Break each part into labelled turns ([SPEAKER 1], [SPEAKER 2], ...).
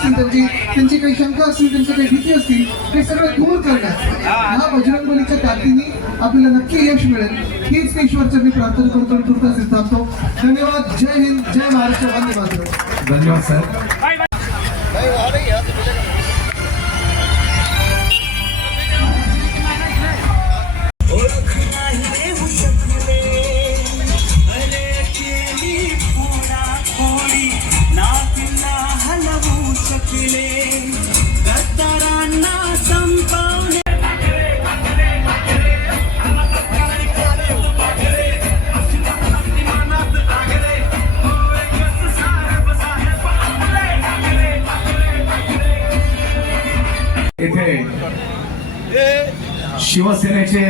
[SPEAKER 1] असतील त्यांची त्यांची काही शंका असतील त्यांच्या काही भीती असतील हे सगळं दूर करण्यात हा. बजरंग बलीच्या ताकदीने आपल्याला नक्की यश मिळेल. हीच मी ईश्वरचरणी प्रार्थना करतो आणि तुर्तास थांबतो. धन्यवाद. जय हिंद. जय महाराष्ट्र वंदे मातरम
[SPEAKER 2] धन्यवाद सर शिवसेनेचे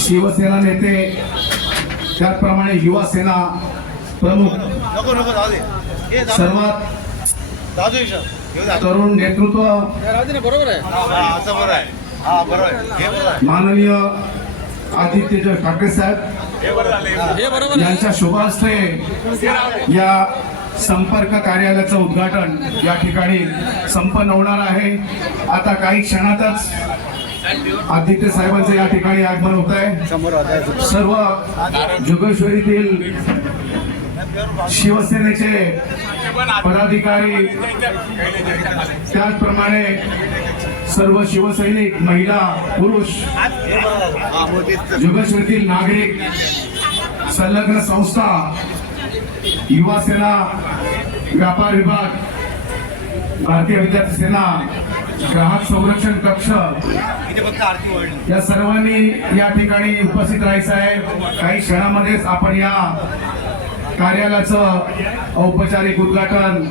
[SPEAKER 2] शिवसेना नेते त्याचप्रमाणे युवा सेना प्रमुख सर्वात. तरुण नेतृत्व
[SPEAKER 3] हा, असं बरं आहे. हा बरोबर आहे. हे बरं आहे.
[SPEAKER 2] माननीय आदित्यजी ठाकरे साहेब यांच्या शुभ हस्ते या संपर्क कार्यालयाचं उद्घाटन या ठिकाणी संपन्न होणार आहे. आता काही क्षणातच आदित्य साहेबांचं या ठिकाणी आगमन होत आहे. सर्व जोगेश्वरीतील शिवसेनेचे पदाधिकारी त्याचप्रमाणे सर्व शिवसैनिक महिला पुरुष जोगेश्वरीतील नागरिक संलग्न संस्था युवा सेना व्यापार विभाग भारतीय विद्यार्थी सेना ग्राहक संरक्षण कक्ष. या सर्वांनी या ठिकाणी उपस्थित राहायचं आहे. काही क्षणामध्येच आपण या कार्यालयाचं औपचारिक उद्घाटन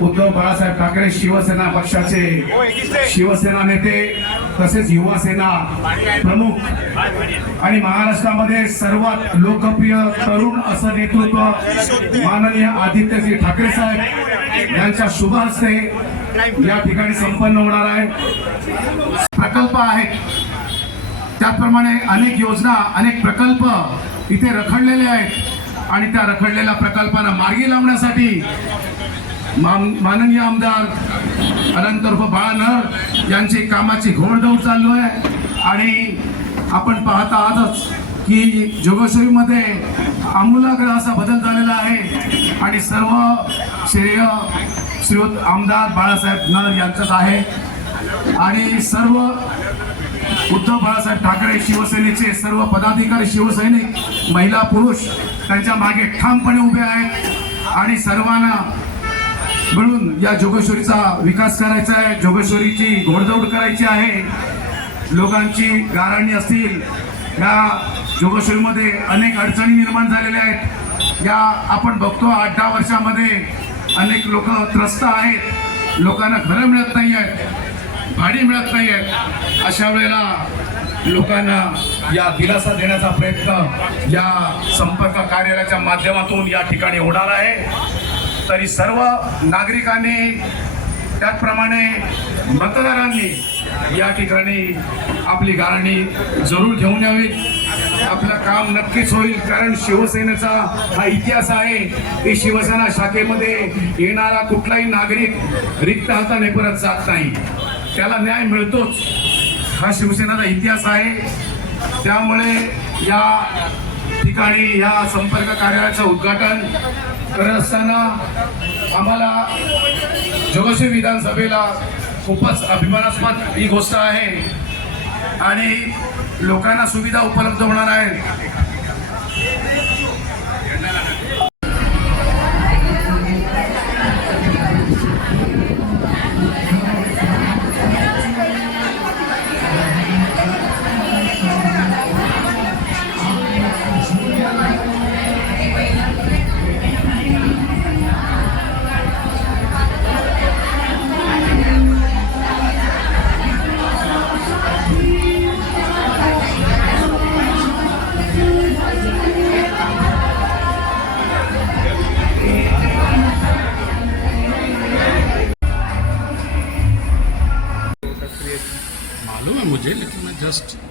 [SPEAKER 2] उद्धव बाळासाहेब ठाकरे शिवसेना पक्षाचे शिवसेना नेते तसेच युवा सेना प्रमुख आणि महाराष्ट्रामध्ये सर्वात लोकप्रिय तरुण असं नेतृत्व माननीय आदित्यजी ठाकरे साहेब यांच्या शुभ हस्ते या ठिकाणी संपन्न होणार आहे. प्रकल्प आहेत. त्याचप्रमाणे अनेक योजना अनेक प्रकल्प इथे रखडलेले आहेत. आणि त्या रखडलेल्या प्रकल्पांना मार्गी लावण्यासाठी माम- माननीय आमदार अनंत उर्फ बाळानर यांची कामाची घोडदौड चाललो आहे. आणि आपण पाहता आहातच की जोगेश्वरीमध्ये आमूलाग्र असा बदल झालेला आहे. आणि सर्व श्रेय श्रीयुत आमदार बाळासाहेब नर यांचंच आहे. आणि सर्व उद्धव बाळासाहेब ठाकरे शिवसेनेचे सर्व पदाधिकारी शिवसैनिक महिला पुरुष त्यांच्या मागे ठामपणे उभे आहेत. आणि सर्वांना मिळून या जोगेश्वरीचा विकास करायचा आहे. जोगेश्वरीची घोडदौड करायची आहे. लोकांची गाराणी असतील. या जोगेश्वरीमध्ये अनेक अडचणी निर्माण झालेल्या आहेत. या आपण बघतो आठ दहा वर्षामध्ये अनेक लोक त्रस्त आहेत. लोकांना घरं मिळत नाही आहेत भाडी मिळत नाही आहेत अशा वेळेला लोकांना या दिलासा देण्याचा प्रयत्न या संपर्क कार्यालयाच्या माध्यमातून या ठिकाणी होणार आहे. तरी सर्व नागरिकांनी त्याचप्रमाणे मतदारांनी या ठिकाणी आपली गारणी जरूर घेऊन यावी. आपलं काम नक्कीच होईल कारण शिवसेनेचा हा इतिहास आहे. की शिवसेना शाखेमध्ये येणारा कुठलाही नागरिक रिक्त हाताने परत जात नाही. त्याला न्याय मिळतोच. हा शिवसेनेचा इतिहास आहे. त्यामुळे या ठिकाणी या संपर्क कार्यालयाचं उद्घाटन करत असताना आम्हाला जोगेश्वरी विधानसभेला खूपच अभिमानास्पद ही गोष्ट आहे. आणि लोकांना सुविधा उपलब्ध होणार आहेत.
[SPEAKER 4] मालूम है मुझे लेकिन मैं जस्ट